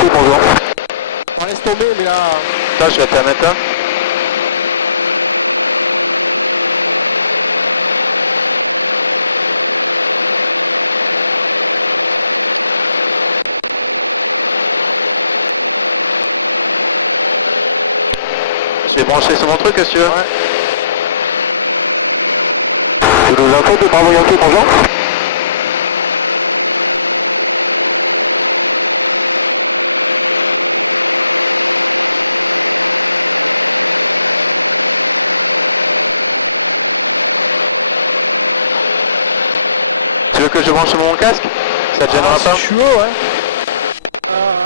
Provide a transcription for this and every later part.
Yankee, bonjour. On laisse tomber, mais là... Là, je vais te la mettre là. Je vais brancher sur mon truc, si tu veux. Ouais. Toulouse Info de Bravo Yankee, bonjour. Tu veux que je branche mon casque? Ça te gênera pas? Je suis haut, ouais.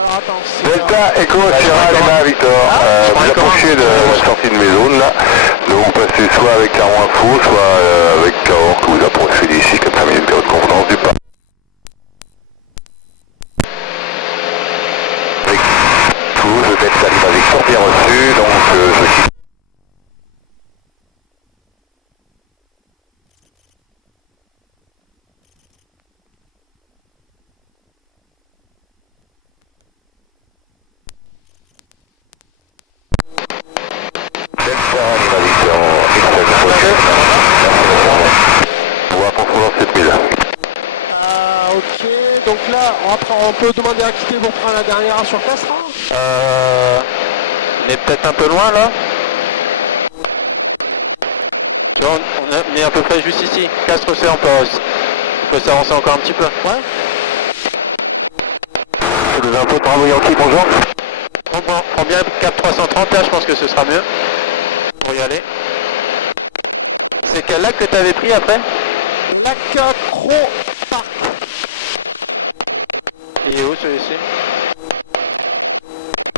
Attends, c'est... Delta Echo Sierra Lima Victor, vous approchez de la sortie de mes zones là, donc vous passez soit avec Caron Info, soit avec Cahors que vous approchez d'ici 4-5 minutes à votre conférence du pas. Avec Toulouse, Delta Lima Victor bien reçu, donc je quitte. Ok, donc là, on peut demander à quitter pour prendre la dernière sur Castres. On est peut-être un peu loin là. Tu vois, on est à peu près juste ici. Castres, c'est on peut s'avancer encore un petit peu. Ouais. Toulouse Info, Bravo Yankee, bonjour. Prends bien cap 330 là, je pense que ce sera mieux pour y aller. C'est quel lac que tu avais pris après? Lac Cro Park. Il est où celui-ci?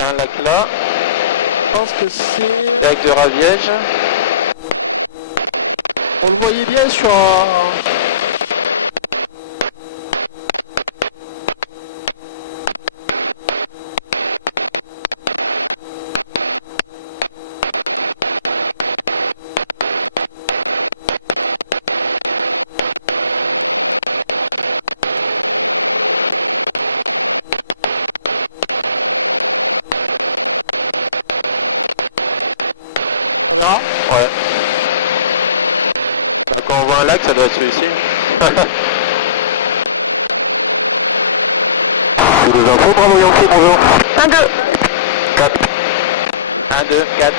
Un lac là, Je pense que c'est... lac de Raviège. On le voyait bien sur... Là. Ouais. Quand on voit un lac, ça doit être celui-ci. Toulouse Info, Bravo Yankee, bonjour. 1, 2. 4. 1, 2, 4.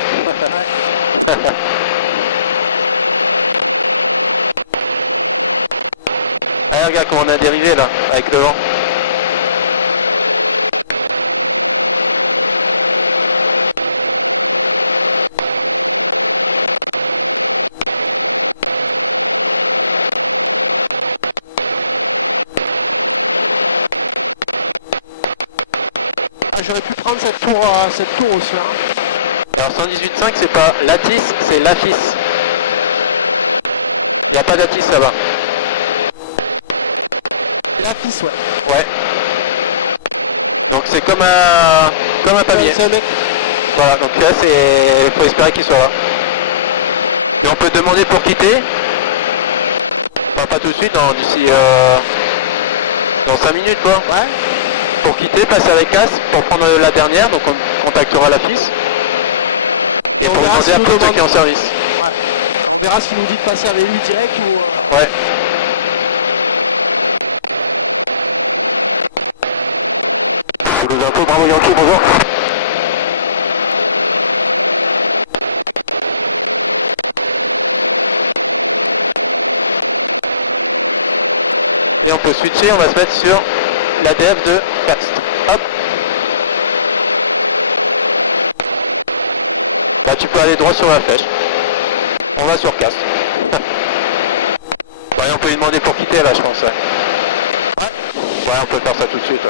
Allez, regarde comment on a dérivé là, avec le vent. Ah, j'aurais pu prendre cette tour aussi. Hein. Alors 118.5 c'est pas Latis, c'est Lafis. Il n'y a pas d'Atis là-bas. La piste, ouais. Ouais. Donc c'est comme un pamier. C'est un mec. Voilà, donc là c'est. Faut espérer qu'il soit là. Et on peut demander pour quitter. Enfin pas tout de suite, d'ici dans 5 minutes quoi. Ouais. Pour quitter, passer avec Cass pour prendre la dernière, donc on contactera la FIS. Et On pour verra demander si à nous tous ceux demande- qui est en service. Ouais. On verra s'il nous dit de passer avec lui direct ou... Ouais. Toulouse Info, Bravo Yankee, bonjour. Et on peut switcher, on va se mettre sur l'ADF de Castres. Hop. Là tu peux aller droit sur la flèche. On va sur Castres. Ouais, on peut lui demander pour quitter là je pense. Ouais, on peut faire ça tout de suite. Ouais.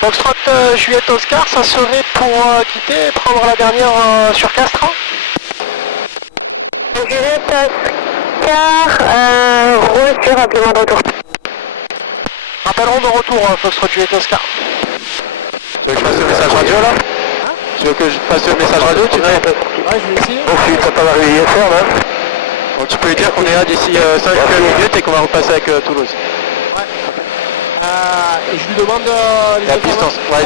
Foxtrot Juliette Oscar, ça serait pour quitter et prendre la dernière sur Castres. Juliette Oscar, roule sur rapidement de retour. Rappellerons de retour, Foxtrot Juliette Oscar. Tu veux que je fasse le message radio là? Tu veux que je fasse le message radio? Tu veux? Ouais, je vais essayer. Ensuite, t'as pas la réveillation là? Donc tu peux lui dire qu'on est là d'ici 5 minutes et qu'on va repasser avec Toulouse. Ouais. et je lui demande la distance. Ouais,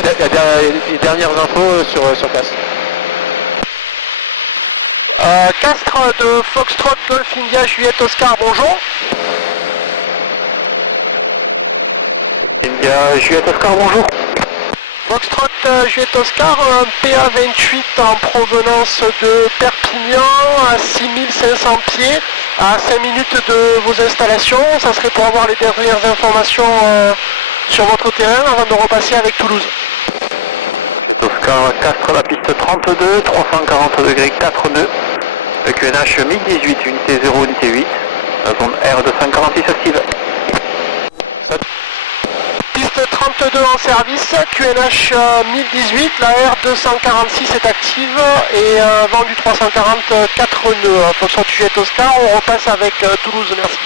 les dernières infos sur Castres. Castres de Foxtrot Golf India Juliette Oscar, bonjour. India, Juliette Oscar, bonjour. Foxtrot Juliette Oscar, un PA28 en provenance de Perpignan à 6500 pieds, à 5 minutes de vos installations. Ça serait pour avoir les dernières informations sur votre terrain avant de repasser avec Toulouse. Oscar, Castres, la piste 32, 340 degrés 4-2. Le QNH 1018, unité 0, unité 8. La zone R246 active. Piste 32 en service, QNH 1018, la R246 est active et vent du 340 4 nœuds. Foxtrot Juliette Oscar, on repasse avec Toulouse, merci.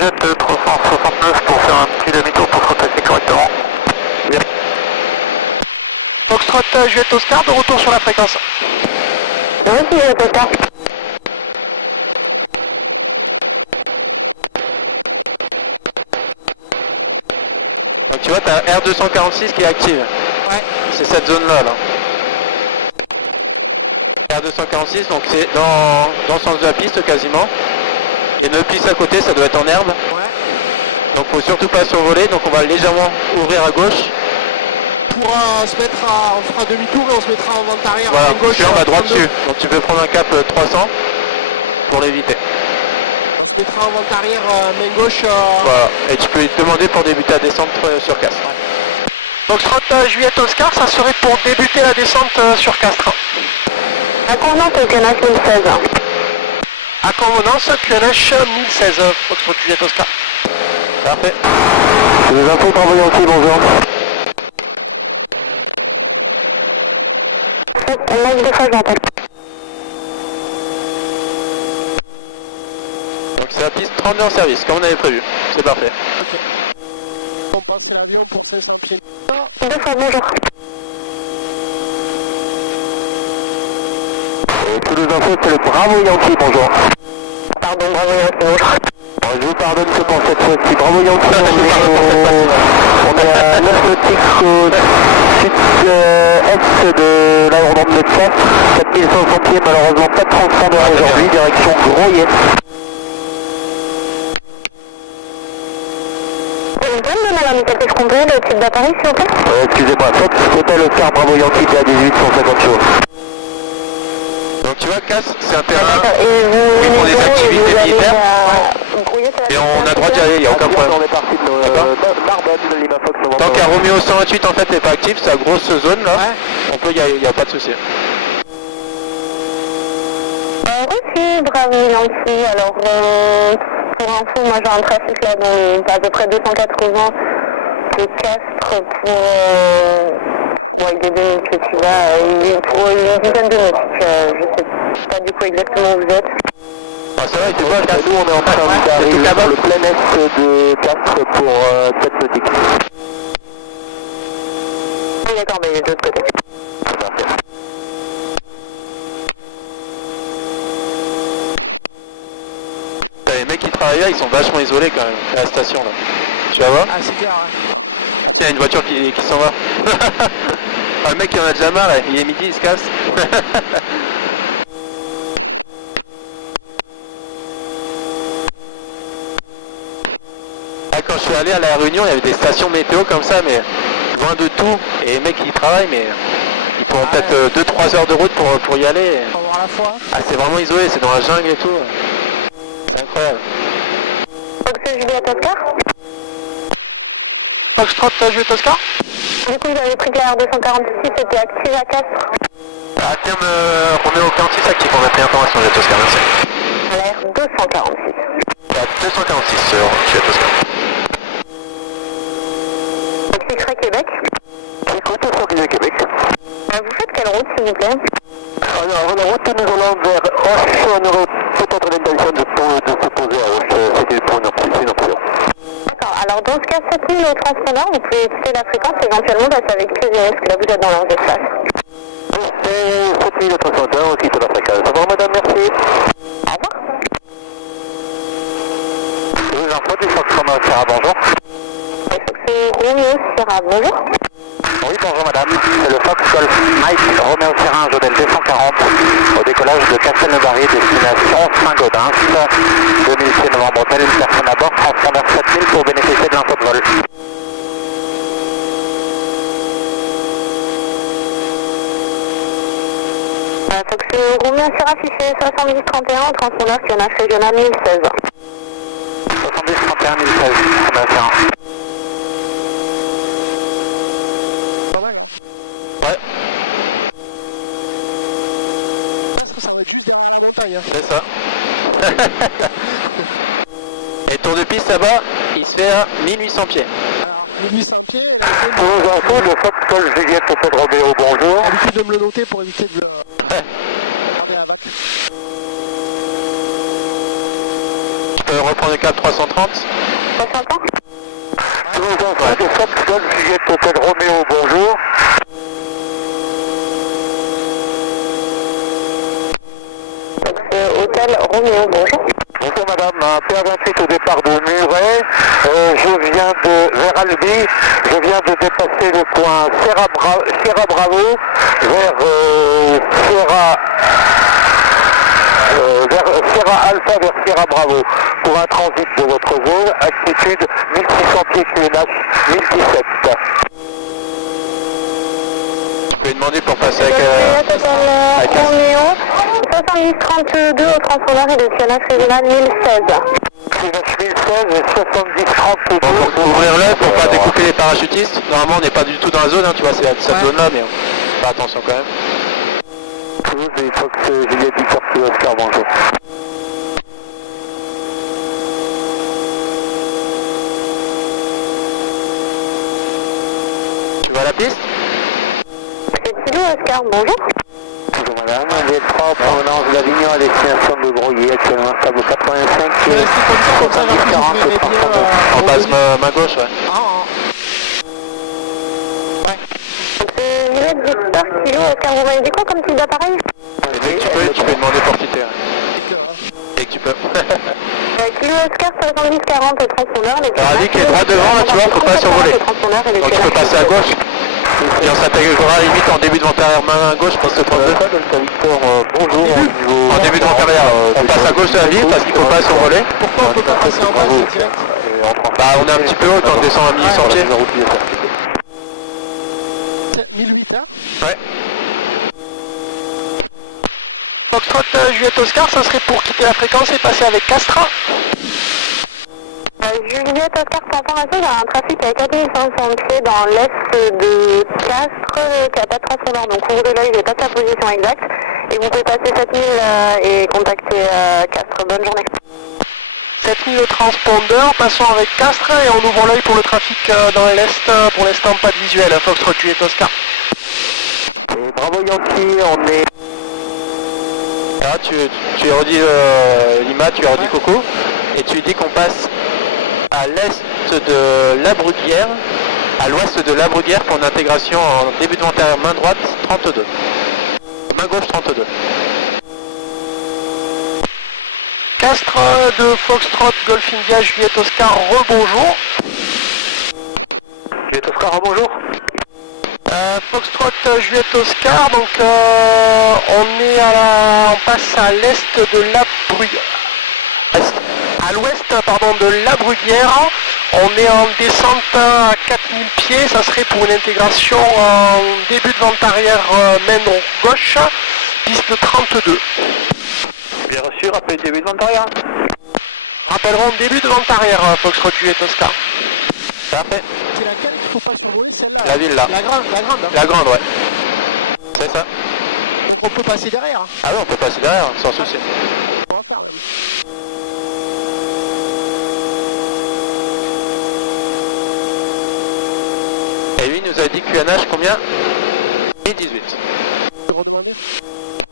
Jet 369 pour faire un petit demi-tour pour se repasser correctement. Bien. Foxtrot Juliette Oscar, de retour sur la fréquence. Oui, Juliette Oscar. Donc tu vois, tu as R246 qui est active. Ouais. C'est cette zone-là. Là. R246, donc c'est dans le sens de la piste quasiment. Il y a une autre piste à côté, ça doit être en herbe. Ouais. Donc faut surtout pas survoler, donc on va légèrement ouvrir à gauche. Pour se mettre on fera demi-tour et on se mettra en vente arrière Voilà, à gauche. puis on va droit dessus. Donc tu peux prendre un cap 300 pour l'éviter. On se mettra en vente arrière main gauche. Voilà, et tu peux te demander pour débuter la descente sur Castres. Foxtrot Juliette Oscar, ça serait pour débuter la descente sur Castres. À convenance au QNH 1016. À convenance, QNH 1016, Foxtrot Juliette Oscar. Parfait. Les infos par Yankee, bonjour. Max de phase j'entends. Donc c'est la piste 32 en service, comme on avait prévu. C'est parfait. Ok. On passerait l'avion pour 500 pieds. Deux fois bonjour. Tous les infos, c'est le Bravo Yankee, bonjour. Pardon, bravo Yankee, bonjour. Je vous pardonne que pour cette fois-ci. Bravo Yankee, on est à 9 nautiques au sud-est de l'aérodrome de Castres, 4500 pieds, malheureusement pas de transpondeur aujourd'hui, direction Groyet. Vous pouvez me donner l'indicatif complet, le type d'appareil s'il vous plaît? Excusez-moi, Fox, Hotel Oscar, Bravo Yankee, à 18, 150 chevaux. Donc tu vois, Castres, c'est un terrain Et vous pour des activités militaires. Et Et on a le droit d'y aller, il n'y a aucun problème. On est parti de Narbonne, de Lima Fox. Tant qu'un Romeo 128 en fait n'est pas actif, c'est la grosse zone là, on peut y aller, il n'y a pas de souci. Reçu, bravo Yankee. Alors, pour info, moi j'ai un trafic là dans à peu près 280 de Castres pour avec des données que tu vas, pour une dizaine de nautiques. Je sais pas du coup exactement où vous êtes. Ah, ça va, c'est bon, Nous on est en train d'arriver sur le plein est de Castres pour 7 nautiques. Oui d'accord, mais de l'autre côté. Les mecs qui travaillent là, ils sont vachement isolés quand même, à la station là. Tu vas voir? Ah, c'est clair, hein. Il y a une voiture qui s'en va. Ah, le mec il en a déjà marre, là. Il est midi, il se casse. Ah, quand je suis allé à la Réunion, il y avait des stations météo comme ça, mais loin de tout. Et les mecs qui travaillent, mais ils font peut-être 2-3 heures de route pour y aller. On va voir la fois. Ah, c'est vraiment isolé, c'est dans la jungle et tout. C'est incroyable. Donc c'est Juliette Oscar. Foxtrot Juliette Oscar. Du coup vous avez pris que la R246 était active à Castres. Ah, terme Roméo 46 actif, on a pris information, Jet Oscar, merci. À la R246. À 246 sur Jet Oscar. Donc X-Ray Québec. Écoute, sur Québec. Vous faites quelle route s'il vous plaît? Alors, la route nous allons vers Hoche, on aurait peut-être l'intention de se poser à Hoche, c'était pour une option. D'accord, alors dans ce cas, 7000 au transpondeur, vous pouvez quitter la fréquence et éventuellement passer avec QGS, parce que là vous êtes dans leur espace. C'est 7000 au transpondeur, on quitte la fréquence. Au revoir madame, merci. Au revoir. Je vous en prie, du Fox Sarah, bonjour. Romeo Sierra, bonjour. Oui, bonjour madame, c'est le Fox Golf Mike Romeo Sierra, un Jodel 240 au décollage de Castelnaudary, destination Saint-Gaudens, 2000 pieds novembre hôtel, une personne à bord, transpondeur 7000 pour bénéficier de l'info de vol. Fox Romeo Sierra affiché 7031, transpondeur QNH régional 1016. 7031 1016, Romeo Sierra. Pas mal. Ouais, Ça va être juste derrière la montagne. Hein. c'est ça. Et tour de piste là-bas, il se fait à 1800 pieds. Alors, 1800 pieds, Pour vos infos, le Fox Golf Juliette Hôtel Romeo, bonjour. j'ai l'habitude de me le noter pour éviter de le Ouais. regarder à la vague. Tu peux reprendre le cap 330. 300 Pour vos infos, le Fox Golf Juliette Hôtel Romeo, bonjour. Fox Hôtel Romeo, bonjour. Bonjour madame, un PA28 au départ de Muret, je viens de vers Albi, je viens de dépasser le point Sierra Bravo vers Sierra Alpha vers Sierra Bravo pour un transit de votre zone, altitude 1600 pieds QNH 1017. Tu peux lui demander pour passer avec... Hôtel Romeo, 7032 au transpondeur et de QNH régional 1016. QNH 1016 et 7032. Bon, pour ouvrir-le pour pas découper les parachutistes. Normalement on n'est pas du tout dans la zone, hein, tu vois, c'est cette zone-là, mais on fait attention quand même. Toulouse et Fox Juliette Victor Oscar, bonjour. Tu vois la piste? C'est Kilo Oscar, bonjour. Bonjour madame, V3 provenance d'Avignon à destination de Broyer, actuellement stable 85 Je vais rester comme ça, 40 je verrai bien, En base main gauche, ouais. Juliette Victor Kilo Oscar, vous m'avez dit quoi comme type d'appareil? Et dès que tu peux demander pour quitter. Ouais. Dès que tu peux. Kilo Oscar 7040 au transpondeur. Alors, Ali qui est droit devant, là, tu vois, faut pas survoler. Donc tu peux passer à gauche. Et on s'intégrera limite en début de vente arrière main gauche pour se prendre deux. Bonjour, En début de vente arrière, on passe à gauche de la ville parce qu'il faut pas survoler. Pourquoi on peut pas passer en bas, c'est direct? Bah on est un petit peu haut quand on descend à 1800 pieds. 1008, hein? Ouais. Foxtrot Juliette Oscar, ça serait pour quitter la fréquence et passer avec Castra. Juliette Oscar, pour information, il y a un trafic à 4500 pieds dans l'est de Castres qui n'a pas de transpondeur. Donc ouvrez l'œil, j'ai pas sa position exacte. Et vous pouvez passer 7000 et contacter Castres. Bonne journée. 7000 transpondeurs, passons avec Castres et on ouvre l'œil pour le trafic dans l'est. Pour l'instant, pas de visuel, Foxtrot Juliette Oscar. Bravo Yankee, on est... Là tu redis Lima, tu redis Coco. Et tu dis qu'on passe à l'est de La Bruguière, à l'ouest de La Bruguière pour une intégration en début de vente arrière main droite 32. Main gauche 32. Castres de Foxtrot Golf India Juliette Oscar, rebonjour. Juliette Oscar, bonjour. Foxtrot Juliette Oscar, donc on passe à l'est de La Bruguière. À l'ouest, pardon, de La Bruguière. On est en descente à 4000 pieds, ça serait pour une intégration en début de vente arrière main gauche, piste 32. Bien reçu, rappelez début de vente arrière. Rappellerons début de vente arrière, Foxtrot Juliette Oscar. Parfait. C'est laquelle qu'il ne faut pas survoler, celle-là? La ville là. La grande, hein. La grande, ouais. C'est ça. Donc on peut passer derrière. Ah oui, on peut passer derrière, sans souci. On va faire. Et lui il nous a dit QNH combien? 1018. Je peux redemander.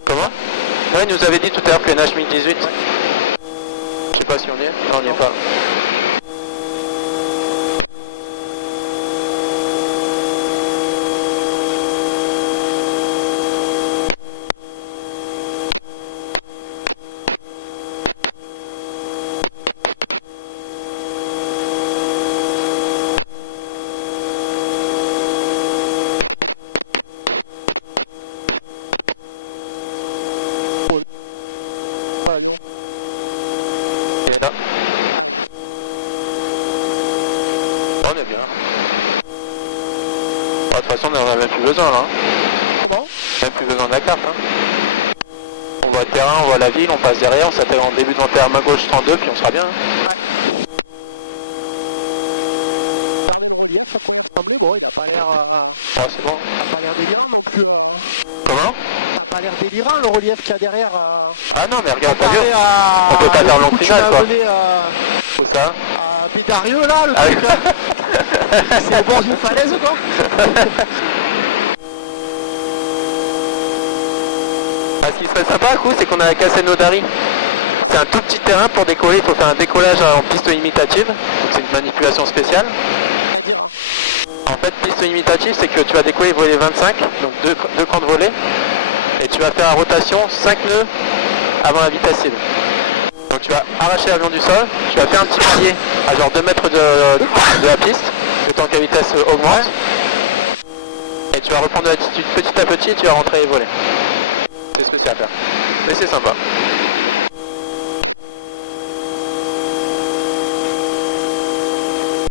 Comment? Ouais, il nous avait dit tout à l'heure QNH 1018. Je sais pas si on y est. Non, on n'y est pas. façon, on en a même plus besoin là. Comment? Même plus besoin de la carte. Hein. On voit le terrain, on voit la ville, on passe derrière, on s'attelle en début de montée à main gauche 32, puis on sera bien. Hein. Le relief, à quoi il ressemblait, bon, il n'a pas l'air... Ouais, c'est bon. Il n'a pas l'air délirant non plus. Comment? Il n'a pas l'air délirant le relief qu'il y a derrière. Ah non, mais regarde, t'as vu? À... On peut pas faire long final, quoi. Où ça? À Bédarieux, là, le truc. C'est au bord d'une falaise, quoi. Ah, ce qui serait sympa, du coup, c'est qu'on a la Castelnaudary. C'est un tout petit terrain pour décoller, il faut faire un décollage en piste imitative. C'est une manipulation spéciale. C'est-à-dire? En fait, piste imitative, c'est que tu vas décoller volet 25, donc deux crans de volet, et tu vas faire en rotation 5 nœuds avant la vitesse cible. Donc tu vas arracher l'avion du sol, tu vas faire un petit palier à genre 2 mètres de la piste, le temps que la vitesse augmente, et tu vas reprendre de l'altitude petit à petit et tu vas rentrer et voler. C'est spécial à faire. Mais c'est sympa.